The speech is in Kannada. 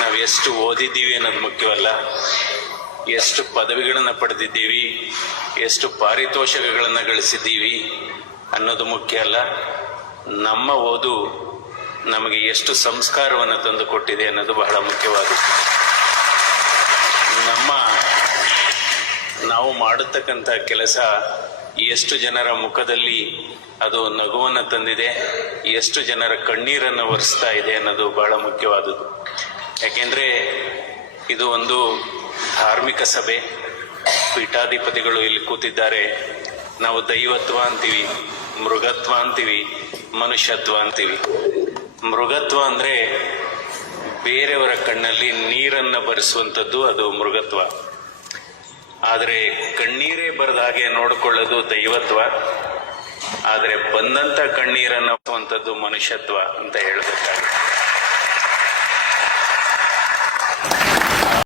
ನಾವು ಎಷ್ಟು ಓದಿದ್ದೀವಿ ಅನ್ನೋದು ಮುಖ್ಯವಲ್ಲ. ಎಷ್ಟು ಪದವಿಗಳನ್ನು ಪಡೆದಿದ್ದೀವಿ, ಎಷ್ಟು ಪಾರಿತೋಷಕಗಳನ್ನು ಗಳಿಸಿದ್ದೀವಿ ಅನ್ನೋದು ಮುಖ್ಯ ಅಲ್ಲ. ನಮ್ಮ ಓದು ನಮಗೆ ಎಷ್ಟು ಸಂಸ್ಕಾರವನ್ನು ತಂದು ಕೊಟ್ಟಿದೆ ಅನ್ನೋದು ಬಹಳ ಮುಖ್ಯವಾದದ್ದು. ನಮ್ಮ, ನಾವು ಮಾಡತಕ್ಕಂಥ ಕೆಲಸ ಎಷ್ಟು ಜನರ ಮುಖದಲ್ಲಿ ಅದು ನಗುವನ್ನು ತಂದಿದೆ, ಎಷ್ಟು ಜನರ ಕಣ್ಣೀರನ್ನು ಒರೆಸ್ತಾ ಇದೆ ಅನ್ನೋದು ಬಹಳ ಮುಖ್ಯವಾದದ್ದು. ಯಾಕೆಂದ್ರೆ ಇದು ಒಂದು ಧಾರ್ಮಿಕ ಸಭೆ. ಪೀಠಾಧಿಪತಿಗಳು ಇಲ್ಲಿ ಕೂತಿದ್ದಾರೆ. ನಾವು ದೈವತ್ವ ಅಂತೀವಿ, ಮೃಗತ್ವ ಅಂತೀವಿ, ಮನುಷ್ಯತ್ವ ಅಂತೀವಿ. ಮೃಗತ್ವ ಅಂದ್ರೆ ಬೇರೆಯವರ ಕಣ್ಣಲ್ಲಿ ನೀರನ್ನ ಬರೆಸುವಂಥದ್ದು ಅದು ಮೃಗತ್ವ. ಆದರೆ ಕಣ್ಣೀರೇ ಬರದ ಹಾಗೆ ನೋಡಿಕೊಳ್ಳೋದು ದೈವತ್ವ. ಆದರೆ ಬಂದಂತ ಕಣ್ಣೀರನ್ನು ಮನುಷ್ಯತ್ವ ಅಂತ ಹೇಳಬೇಕಾಗುತ್ತೆ